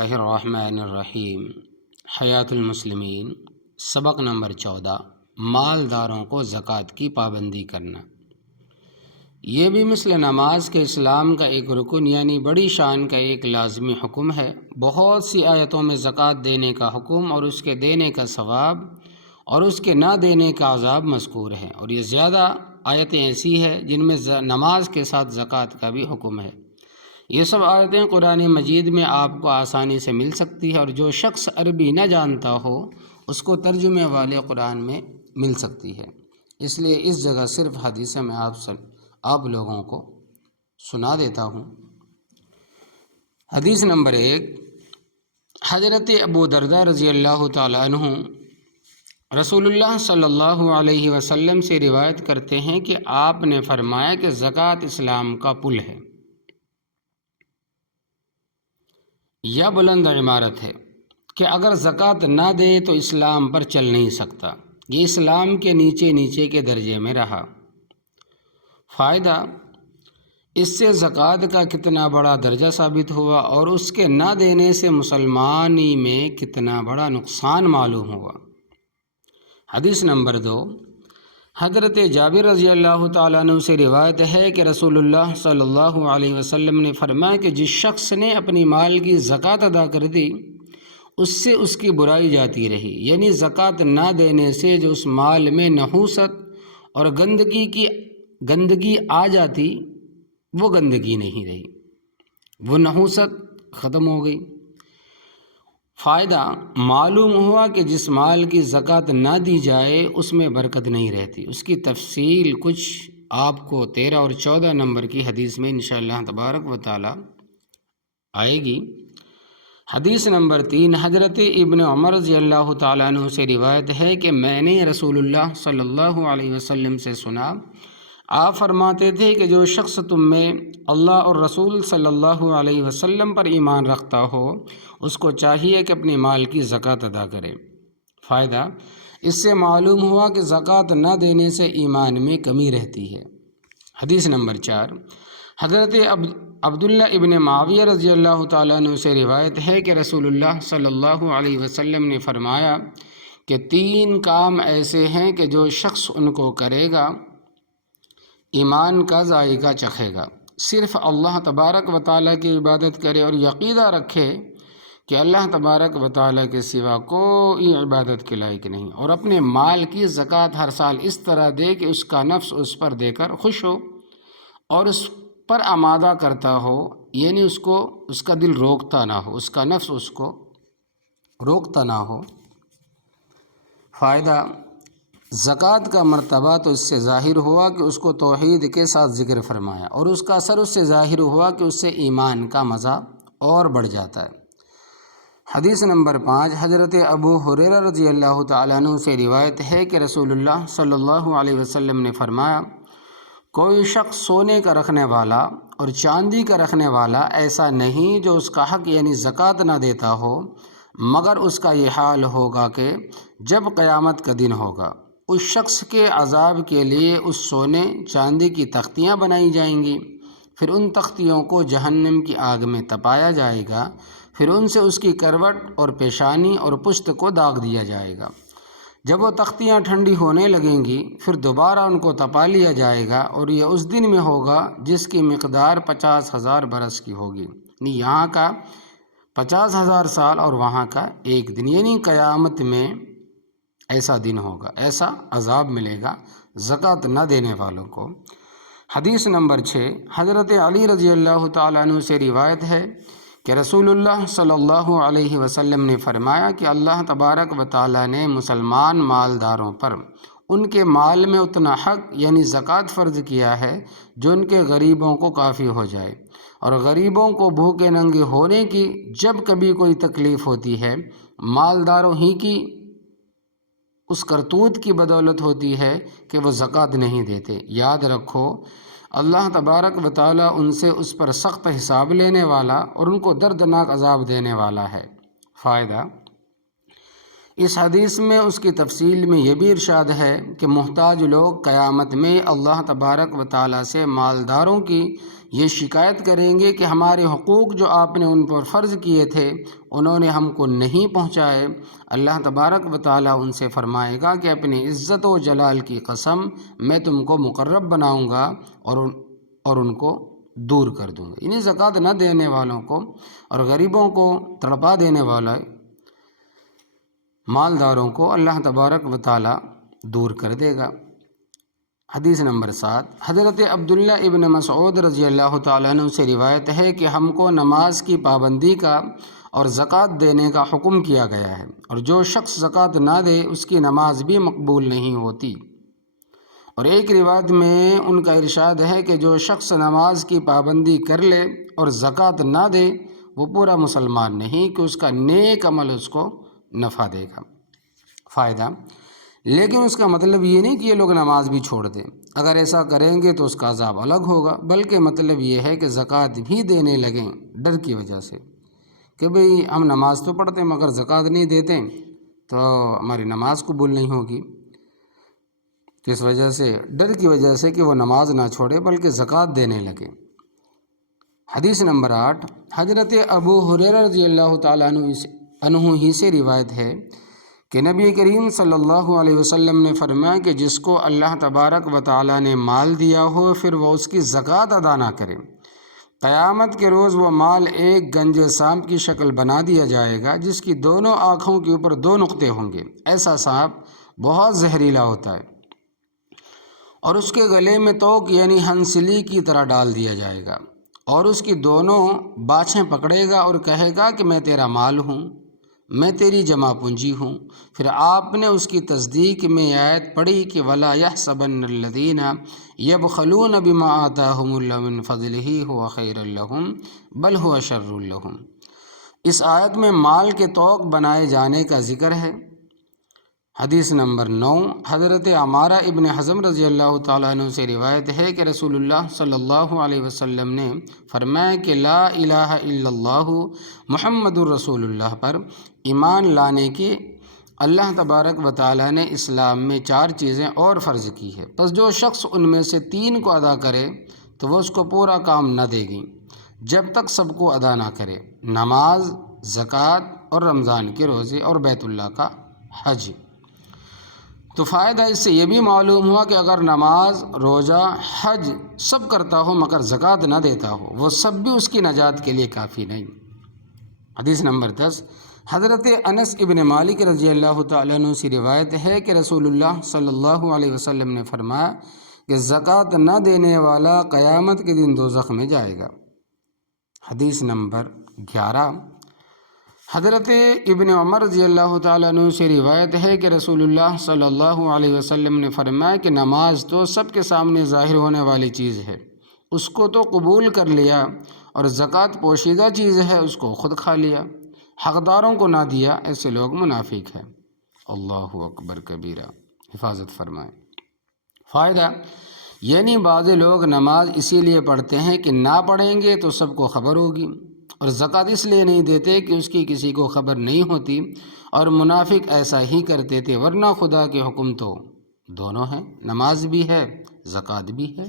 اللہ الرحمن الرحیم۔ حیات المسلمین، سبق نمبر 14، مالداروں کو زکوٰۃ کی پابندی کرنا۔ یہ بھی مثل نماز کے اسلام کا ایک رکن یعنی بڑی شان کا ایک لازمی حکم ہے۔ بہت سی آیتوں میں زکوٰۃ دینے کا حکم اور اس کے دینے کا ثواب اور اس کے نہ دینے کا عذاب مذکور ہے، اور یہ زیادہ آیتیں ایسی ہیں جن میں نماز کے ساتھ زکوٰۃ کا بھی حکم ہے۔ یہ سب آیتیں قرآن مجید میں آپ کو آسانی سے مل سکتی ہے، اور جو شخص عربی نہ جانتا ہو اس کو ترجمے والے قرآن میں مل سکتی ہے۔ اس لیے اس جگہ صرف حدیثیں میں آپ لوگوں کو سنا دیتا ہوں۔ حدیث نمبر 1، حضرت ابو درداء رضی اللہ تعالیٰ عنہ رسول اللہ صلی اللہ علیہ وسلم سے روایت کرتے ہیں کہ آپ نے فرمایا کہ زکوٰۃ اسلام کا پل ہے یا بلند عمارت ہے کہ اگر زکوٰۃ نہ دے تو اسلام پر چل نہیں سکتا۔ یہ اسلام کے نیچے نیچے کے درجے میں رہا۔ فائدہ، اس سے زکوٰۃ کا کتنا بڑا درجہ ثابت ہوا اور اس کے نہ دینے سے مسلمانی میں کتنا بڑا نقصان معلوم ہوا۔ حدیث نمبر 2، حضرت جابر رضی اللہ تعالیٰ عنہ سے روایت ہے کہ رسول اللہ صلی اللہ علیہ وسلم نے فرمایا کہ جس شخص نے اپنی مال کی زکوٰۃ ادا کر دی اس سے اس کی برائی جاتی رہی، یعنی زکوٰۃ نہ دینے سے جو اس مال میں نحوست اور گندگی آ جاتی وہ گندگی نہیں رہی، وہ نحوست ختم ہو گئی۔ فائدہ، معلوم ہوا کہ جس مال کی زکوٰۃ نہ دی جائے اس میں برکت نہیں رہتی۔ اس کی تفصیل کچھ آپ کو 13 اور 14 نمبر کی حدیث میں انشاءاللہ تبارک و تعالی آئے گی۔ حدیث نمبر 3، حضرت ابن عمر رضی اللہ تعالیٰ عنہ سے روایت ہے کہ میں نے رسول اللہ صلی اللہ علیہ وسلم سے سنا، آپ فرماتے تھے کہ جو شخص تم میں اللہ اور رسول صلی اللہ علیہ وسلم پر ایمان رکھتا ہو اس کو چاہیے کہ اپنے مال کی زکوٰۃ ادا کرے۔ فائدہ، اس سے معلوم ہوا کہ زکوٰۃ نہ دینے سے ایمان میں کمی رہتی ہے۔ حدیث نمبر 4، حضرت عبداللہ ابن معاویہ رضی اللہ تعالیٰ عنہ سے روایت ہے کہ رسول اللہ صلی اللہ علیہ وسلم نے فرمایا کہ 3 کام ایسے ہیں کہ جو شخص ان کو کرے گا ایمان کا ذائقہ چکھے گا۔ صرف اللہ تبارک و تعالیٰ کی عبادت کرے اور یقینہ رکھے کہ اللہ تبارک و تعالیٰ کے سوا کوئی عبادت کے لائق نہیں، اور اپنے مال کی زکوٰۃ ہر سال اس طرح دے کہ اس کا نفس اس پر دے کر خوش ہو اور اس پر آمادہ کرتا ہو، یعنی اس کا دل روکتا نہ ہو، اس کا نفس اس کو روکتا نہ ہو۔ فائدہ، زکوٰۃ کا مرتبہ تو اس سے ظاہر ہوا کہ اس کو توحید کے ساتھ ذکر فرمایا، اور اس کا اثر اس سے ظاہر ہوا کہ اس سے ایمان کا مزہ اور بڑھ جاتا ہے۔ حدیث نمبر 5، حضرت ابو ہریرہ رضی اللہ تعالیٰ عنہ سے روایت ہے کہ رسول اللہ صلی اللہ علیہ وسلم نے فرمایا، کوئی شخص سونے کا رکھنے والا اور چاندی کا رکھنے والا ایسا نہیں جو اس کا حق یعنی زکوٰۃ نہ دیتا ہو، مگر اس کا یہ حال ہوگا کہ جب قیامت کا دن ہوگا اس شخص کے عذاب کے لیے اس سونے چاندی کی تختیاں بنائی جائیں گی، پھر ان تختیوں کو جہنم کی آگ میں تپایا جائے گا، پھر ان سے اس کی کروٹ اور پیشانی اور پشت کو داغ دیا جائے گا۔ جب وہ تختیاں ٹھنڈی ہونے لگیں گی پھر دوبارہ ان کو تپا لیا جائے گا، اور یہ اس دن میں ہوگا جس کی مقدار 50,000 برس کی ہوگی، یعنی یہاں کا 50,000 سال اور وہاں کا ایک دن، یعنی قیامت میں ایسا دن ہوگا، ایسا عذاب ملے گا زکوٰۃ نہ دینے والوں کو۔ حدیث نمبر 6، حضرت علی رضی اللہ تعالیٰ عنہ سے روایت ہے کہ رسول اللہ صلی اللہ علیہ وسلم نے فرمایا کہ اللہ تبارک و تعالیٰ نے مسلمان مالداروں پر ان کے مال میں اتنا حق یعنی زکوٰۃ فرض کیا ہے جو ان کے غریبوں کو کافی ہو جائے، اور غریبوں کو بھوکے ننگے ہونے کی جب کبھی کوئی تکلیف ہوتی ہے مالداروں ہی کی اس کرتوت کی بدولت ہوتی ہے کہ وہ زکوٰۃ نہیں دیتے۔ یاد رکھو اللہ تبارک و تعالیٰ ان سے اس پر سخت حساب لینے والا اور ان کو دردناک عذاب دینے والا ہے۔ فائدہ، اس حدیث میں اس کی تفصیل میں یہ بھی ارشاد ہے کہ محتاج لوگ قیامت میں اللہ تبارک و تعالیٰ سے مالداروں کی یہ شکایت کریں گے کہ ہمارے حقوق جو آپ نے ان پر فرض کیے تھے انہوں نے ہم کو نہیں پہنچائے۔ اللہ تبارک و تعالیٰ ان سے فرمائے گا کہ اپنی عزت و جلال کی قسم میں تم کو مقرب بناؤں گا اور ان کو دور کر دوں گا۔ یعنی زکوٰۃ نہ دینے والوں کو اور غریبوں کو تڑپا دینے والے مالداروں کو اللہ تبارک و تعالیٰ دور کر دے گا۔ حدیث نمبر 7، حضرت عبداللہ ابن مسعود رضی اللہ تعالیٰ عنہ سے روایت ہے کہ ہم کو نماز کی پابندی کا اور زکوٰۃ دینے کا حکم کیا گیا ہے، اور جو شخص زکوٰۃ نہ دے اس کی نماز بھی مقبول نہیں ہوتی۔ اور ایک روایت میں ان کا ارشاد ہے کہ جو شخص نماز کی پابندی کر لے اور زکوٰۃ نہ دے وہ پورا مسلمان نہیں، کہ اس کا نیک عمل اس کو نفع دے گا، فائدہ۔ لیکن اس کا مطلب یہ نہیں کہ یہ لوگ نماز بھی چھوڑ دیں، اگر ایسا کریں گے تو اس کا عذاب الگ ہوگا، بلکہ مطلب یہ ہے کہ زکوٰۃ بھی دینے لگیں ڈر کی وجہ سے کہ بھئی ہم نماز تو پڑھتے ہیں مگر زکوٰۃ نہیں دیتے تو ہماری نماز قبول نہیں ہوگی، کس وجہ سے؟ ڈر کی وجہ سے کہ وہ نماز نہ چھوڑے بلکہ زکوٰۃ دینے لگے۔ حدیث نمبر 8، حضرت ابو ہریرہ رضی اللہ تعالیٰ عنہ ہی سے روایت ہے کہ نبی کریم صلی اللہ علیہ وسلم نے فرمایا کہ جس کو اللہ تبارک و تعالیٰ نے مال دیا ہو پھر وہ اس کی زکوٰۃ ادا نہ کرے، قیامت کے روز وہ مال ایک گنج سانپ کی شکل بنا دیا جائے گا جس کی دونوں آنکھوں کے اوپر 2 نقطے ہوں گے۔ ایسا سانپ بہت زہریلا ہوتا ہے اور اس کے گلے میں توق یعنی ہنسلی کی طرح ڈال دیا جائے گا، اور اس کی دونوں باچھیں پکڑے گا اور کہے گا کہ میں تیرا مال ہوں، میں تیری جمع پونجی ہوں۔ پھر آپ نے اس کی تصدیق میں آیت پڑھی کہ وَلَا يَحْسَبَنَّ الَّذِينَ يَبْخَلُونَ بِمَا آتَاهُمُ اللَّهُ مِنْ فَضْلِهِ هُوَ خَيْرٌ لَّهُمْ بَلْ هُوَ شَرٌّ لَّهُمْ۔ اس آیت میں مال کے توق بنائے جانے کا ذکر ہے۔ حدیث نمبر 9، حضرت عمارہ ابن حزم رضی اللہ تعالیٰ عنہ سے روایت ہے کہ رسول اللہ صلی اللہ علیہ وسلم نے فرمایا کہ لا الہ الا اللہ محمد الرسول اللہ پر ایمان لانے کی اللہ تبارک و تعالیٰ نے اسلام میں 4 چیزیں اور فرض کی ہے، پس جو شخص ان میں سے 3 کو ادا کرے تو وہ اس کو پورا کام نہ دے گی جب تک سب کو ادا نہ کرے: نماز، زکوٰۃ اور رمضان کے روزے اور بیت اللہ کا حج۔ تو فائدہ اس سے یہ بھی معلوم ہوا کہ اگر نماز، روزہ، حج سب کرتا ہو مگر زکوٰۃ نہ دیتا ہو وہ سب بھی اس کی نجات کے لیے کافی نہیں۔ حدیث نمبر 10، حضرت انس ابن مالک رضی اللہ تعالیٰ عنہ سے روایت ہے کہ رسول اللہ صلی اللہ علیہ وسلم نے فرمایا کہ زکوٰۃ نہ دینے والا قیامت کے دن دوزخ میں جائے گا۔ حدیث نمبر 11، حضرت ابن عمر رضی اللہ تعالیٰ عنہ سے روایت ہے کہ رسول اللہ صلی اللہ علیہ وسلم نے فرمایا کہ نماز تو سب کے سامنے ظاہر ہونے والی چیز ہے، اس کو تو قبول کر لیا، اور زکوٰۃ پوشیدہ چیز ہے، اس کو خود کھا لیا، حقداروں کو نہ دیا، ایسے لوگ منافق ہیں۔ اللہ اکبر کبیرہ، حفاظت فرمائے۔ فائدہ یعنی بعض لوگ نماز اسی لیے پڑھتے ہیں کہ نہ پڑھیں گے تو سب کو خبر ہوگی، اور زکوٰۃ اس لیے نہیں دیتے کہ اس کی کسی کو خبر نہیں ہوتی، اور منافق ایسا ہی کرتے تھے، ورنہ خدا کے حکم تو دونوں ہیں، نماز بھی ہے، زکوٰۃ بھی ہے۔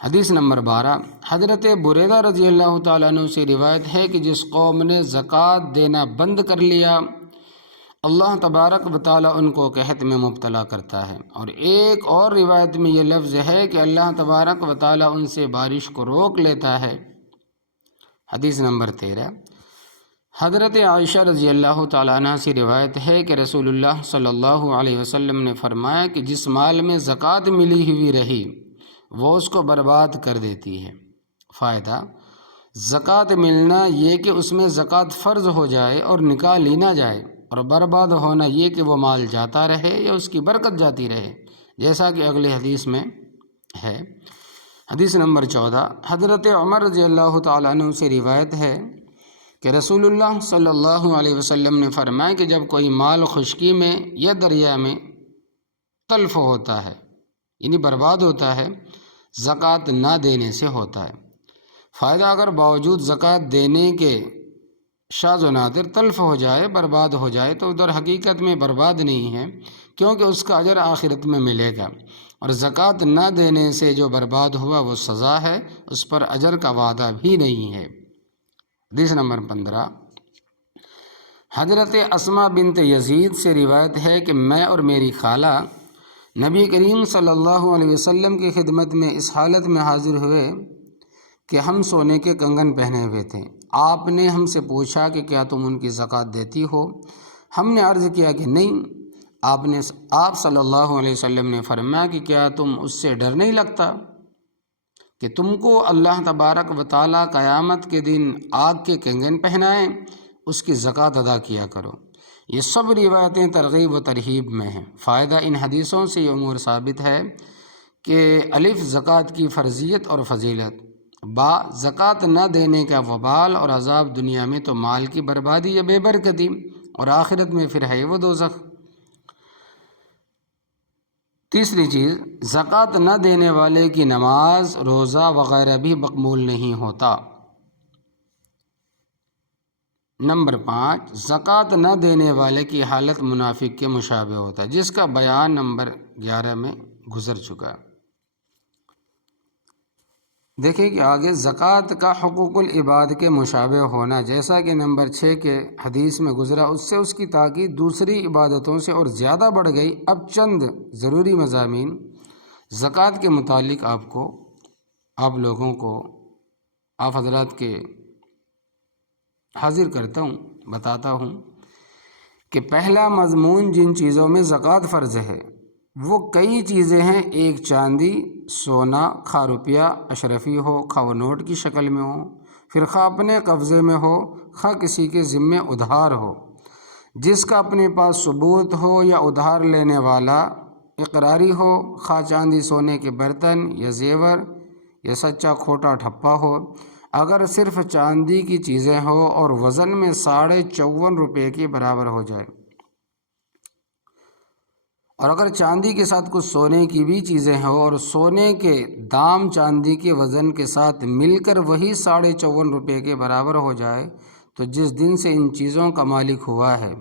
حدیث نمبر 12، حضرت بریدہ رضی اللہ تعالیٰ عنہ سے روایت ہے کہ جس قوم نے زکوٰۃ دینا بند کر لیا اللہ تبارک و تعالیٰ ان کو قحط میں مبتلا کرتا ہے، اور ایک اور روایت میں یہ لفظ ہے کہ اللہ تبارک و تعالیٰ ان سے بارش کو روک لیتا ہے۔ حدیث نمبر 13، حضرت عائشہ رضی اللہ تعالیٰ عنہ سے روایت ہے کہ رسول اللہ صلی اللہ علیہ وسلم نے فرمایا کہ جس مال میں زکوٰۃ ملی ہوئی رہی وہ اس کو برباد کر دیتی ہے۔ فائدہ زکوٰۃ ملنا یہ کہ اس میں زکوٰۃ فرض ہو جائے اور نکالی نہ جائے، اور برباد ہونا یہ کہ وہ مال جاتا رہے یا اس کی برکت جاتی رہے، جیسا کہ اگلے حدیث میں ہے۔ حدیث نمبر 14، حضرت عمر رضی اللہ تعالیٰ عنہ سے روایت ہے کہ رسول اللہ صلی اللہ علیہ وسلم نے فرمایا کہ جب کوئی مال خشکی میں یا دریا میں تلف ہوتا ہے یعنی برباد ہوتا ہے، زکوٰۃ نہ دینے سے ہوتا ہے۔ فائدہ اگر باوجود زکوٰۃ دینے کے شاذ و نادر تلف ہو جائے، برباد ہو جائے، تو ادھر حقیقت میں برباد نہیں ہے، کیونکہ اس کا اجر آخرت میں ملے گا، اور زکوٰۃ نہ دینے سے جو برباد ہوا وہ سزا ہے، اس پر اجر کا وعدہ بھی نہیں ہے۔ حدیث نمبر 15، حضرت اسماء بنت یزید سے روایت ہے کہ میں اور میری خالہ نبی کریم صلی اللہ علیہ وسلم کی خدمت میں اس حالت میں حاضر ہوئے کہ ہم سونے کے کنگن پہنے ہوئے تھے۔ آپ نے ہم سے پوچھا کہ کیا تم ان کی زکوٰۃ دیتی ہو؟ ہم نے عرض کیا کہ نہیں۔ آپ صلی اللہ علیہ وسلم نے فرمایا کہ کیا تم اس سے ڈر نہیں لگتا کہ تم کو اللہ تبارک و تعالیٰ قیامت کے دن آگ کے کنگن پہنائیں؟ اس کی زکوٰۃ ادا کیا کرو۔ یہ سب روایتیں ترغیب و ترہیب میں ہیں۔ فائدہ ان حدیثوں سے یہ امور ثابت ہے کہ الف زکوٰۃ کی فرضیت اور فضیلت، با زکوٰۃ نہ دینے کا وبال اور عذاب، دنیا میں تو مال کی بربادی یا بے برکتی، اور آخرت میں پھر ہے وہ دوزخ۔ تیسری چیز، زکوٰۃ نہ دینے والے کی نماز، روزہ وغیرہ بھی مقبول نہیں ہوتا۔ نمبر 5، زکوٰۃ نہ دینے والے کی حالت منافق کے مشابہ ہوتا ہے، جس کا بیان نمبر 11 میں گزر چکا ہے۔ دیکھیں کہ آگے زکوٰۃ کا حقوق العباد کے مشابہ ہونا، جیسا کہ نمبر 6 کے حدیث میں گزرا، اس سے اس کی تاکید دوسری عبادتوں سے اور زیادہ بڑھ گئی۔ اب چند ضروری مضامین زکوٰۃ کے متعلق آپ لوگوں کو، آپ حضرات کے حاضر کرتا ہوں، بتاتا ہوں کہ پہلا مضمون جن چیزوں میں زکوٰۃ فرض ہے وہ کئی چیزیں ہیں۔ ایک، چاندی، سونا، خواہ روپیہ اشرفی ہو، خواہ وہ نوٹ کی شکل میں ہو، پھر خواہ اپنے قبضے میں ہو، خواہ کسی کے ذمے ادھار ہو، جس کا اپنے پاس ثبوت ہو، یا ادھار لینے والا اقراری ہو، خواہ چاندی سونے کے برتن یا زیور یا سچا کھوٹا ٹھپا ہو۔ اگر صرف چاندی کی چیزیں ہو اور وزن میں 54.5 روپے کے برابر ہو جائے، اور اگر چاندی کے ساتھ کچھ سونے کی بھی چیزیں ہوں اور سونے کے دام چاندی کے وزن کے ساتھ مل کر وہی 54.5 روپے کے برابر ہو جائے، تو جس دن سے ان چیزوں کا مالک ہوا ہے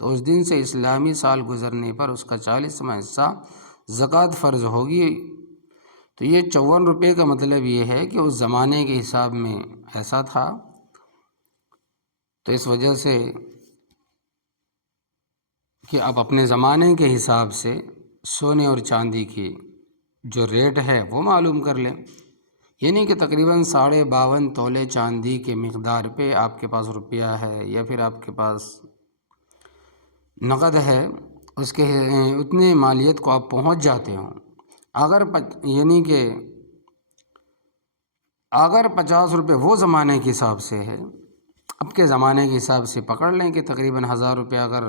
تو اس دن سے اسلامی سال گزرنے پر اس کا 40واں حصہ زکوٰۃ فرض ہوگی۔ تو یہ 54 روپے کا مطلب یہ ہے کہ اس زمانے کے حساب میں ایسا تھا، تو اس وجہ سے کہ آپ اپنے زمانے کے حساب سے سونے اور چاندی کی جو ریٹ ہے وہ معلوم کر لیں، یعنی کہ تقریباً 52.5 تولے چاندی کے مقدار پہ آپ کے پاس روپیہ ہے یا پھر آپ کے پاس نقد ہے، اس کے اتنے مالیت کو آپ پہنچ جاتے ہوں۔ یعنی کہ اگر 50 روپے وہ زمانے کے حساب سے ہے، اب کے زمانے کے حساب سے پکڑ لیں کہ تقریباً 1000 روپیہ اگر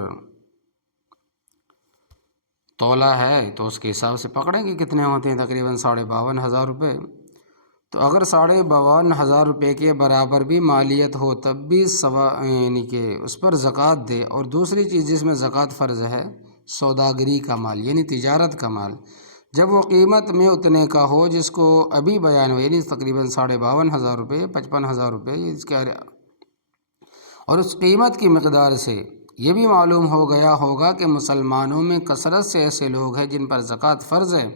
تولہ ہے تو اس کے حساب سے پکڑیں کہ کتنے ہوتے ہیں، تقریباً 52,500 روپے۔ تو اگر 52,500 روپے کے برابر بھی مالیت ہو تب بھی یعنی کہ اس پر زکوٰۃ دے۔ اور دوسری چیز جس میں زکوٰۃ فرض ہے، سوداگری کا مال یعنی تجارت کا مال، جب وہ قیمت میں اتنے کا ہو جس کو ابھی بیان ہو، یعنی تقریباً 52,500 روپے، 55,000 روپے، اس کے اور اس قیمت کی مقدار سے یہ بھی معلوم ہو گیا ہوگا کہ مسلمانوں میں کثرت سے ایسے لوگ ہیں جن پر زکوٰۃ فرض ہے،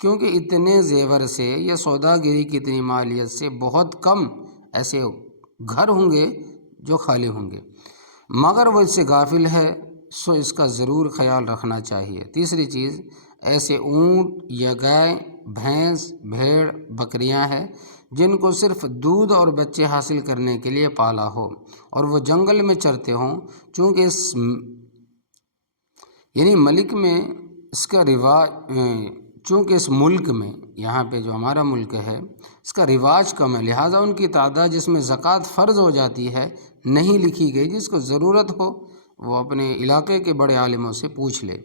کیونکہ اتنے زیور سے یا سوداگری کی اتنی مالیت سے بہت کم ایسے گھر ہوں گے جو خالی ہوں گے، مگر وہ اس سے غافل ہے، سو اس کا ضرور خیال رکھنا چاہیے۔ تیسری چیز، ایسے اونٹ یا گائے، بھینس، بھیڑ، بکریاں ہیں جن کو صرف دودھ اور بچے حاصل کرنے کے لیے پالا ہو اور وہ جنگل میں چرتے ہوں، چونکہ اس ملک میں یہاں پہ جو ہمارا ملک ہے اس کا رواج کم ہے، لہٰذا ان کی تعداد جس میں زکوٰۃ فرض ہو جاتی ہے نہیں لکھی گئی۔ جس کو ضرورت ہو وہ اپنے علاقے کے بڑے عالموں سے پوچھ لے۔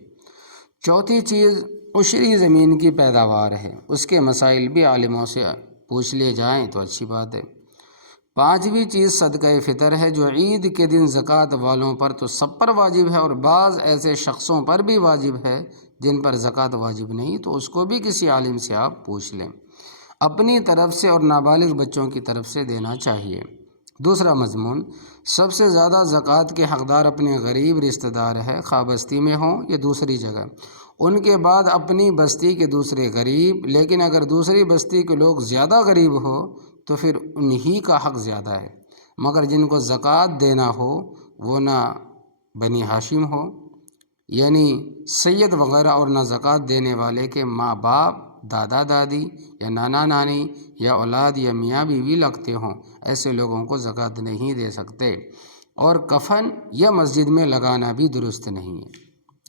چوتھی چیز، عشری زمین کی پیداوار ہے، اس کے مسائل بھی عالموں سے پوچھ لے جائیں تو اچھی بات ہے۔ پانچویں چیز صدقہ فطر ہے، جو عید کے دن زکوٰۃ والوں پر تو سب پر واجب ہے، اور بعض ایسے شخصوں پر بھی واجب ہے جن پر زکوٰۃ واجب نہیں، تو اس کو بھی کسی عالم سے آپ پوچھ لیں۔ اپنی طرف سے اور نابالغ بچوں کی طرف سے دینا چاہیے۔ دوسرا مضمون، سب سے زیادہ زکوٰۃ کے حقدار اپنے غریب رشتہ دار ہے، خواہ بستی میں ہوں یا دوسری جگہ، ان کے بعد اپنی بستی کے دوسرے غریب، لیکن اگر دوسری بستی کے لوگ زیادہ غریب ہو تو پھر انہی کا حق زیادہ ہے، مگر جن کو زکوٰۃ دینا ہو وہ نہ بنی ہاشم ہو یعنی سید وغیرہ، اور نہ زکوٰۃ دینے والے کے ماں باپ، دادا دادی یا نانا نانی یا اولاد یا میاں بیوی لگتے ہوں، ایسے لوگوں کو زکوٰۃ نہیں دے سکتے۔ اور کفن یا مسجد میں لگانا بھی درست نہیں ہے،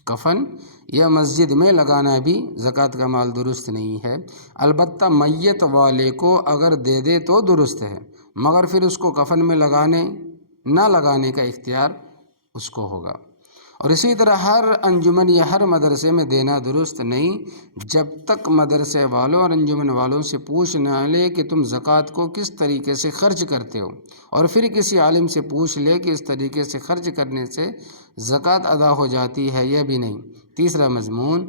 کفن یا مسجد میں لگانا بھی زکوٰۃ کا مال درست نہیں ہے، البتہ میت والے کو اگر دے دے تو درست ہے، مگر پھر اس کو کفن میں نہ لگانے کا اختیار اس کو ہوگا۔ اور اسی طرح ہر انجمن یا ہر مدرسے میں دینا درست نہیں جب تک مدرسے والوں اور انجمن والوں سے پوچھ نہ لے کہ تم زکوٰۃ کو کس طریقے سے خرچ کرتے ہو، اور پھر کسی عالم سے پوچھ لے کہ اس طریقے سے خرچ کرنے سے زکوٰۃ ادا ہو جاتی ہے یا بھی نہیں۔ تیسرا مضمون،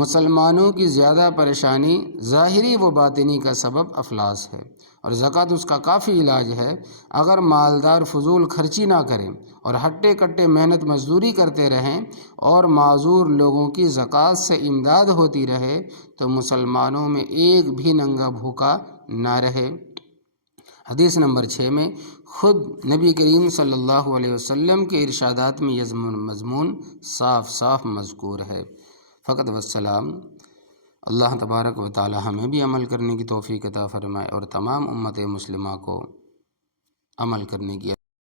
مسلمانوں کی زیادہ پریشانی ظاہری و باطنی کا سبب افلاس ہے، اور زکوٰۃ اس کا کافی علاج ہے۔ اگر مالدار فضول خرچی نہ کریں اور ہٹے کٹے محنت مزدوری کرتے رہیں اور معذور لوگوں کی زکوٰۃ سے امداد ہوتی رہے تو مسلمانوں میں ایک بھی ننگا بھوکا نہ رہے۔ حدیث نمبر 6 میں خود نبی کریم صلی اللہ علیہ وسلم کے ارشادات میں یہ مضمون صاف صاف مذکور ہے۔ فقط والسلام۔ اللہ تبارک و تعالی ہمیں بھی عمل کرنے کی توفیق عطا فرمائے اور تمام امت مسلمہ کو عمل کرنے کی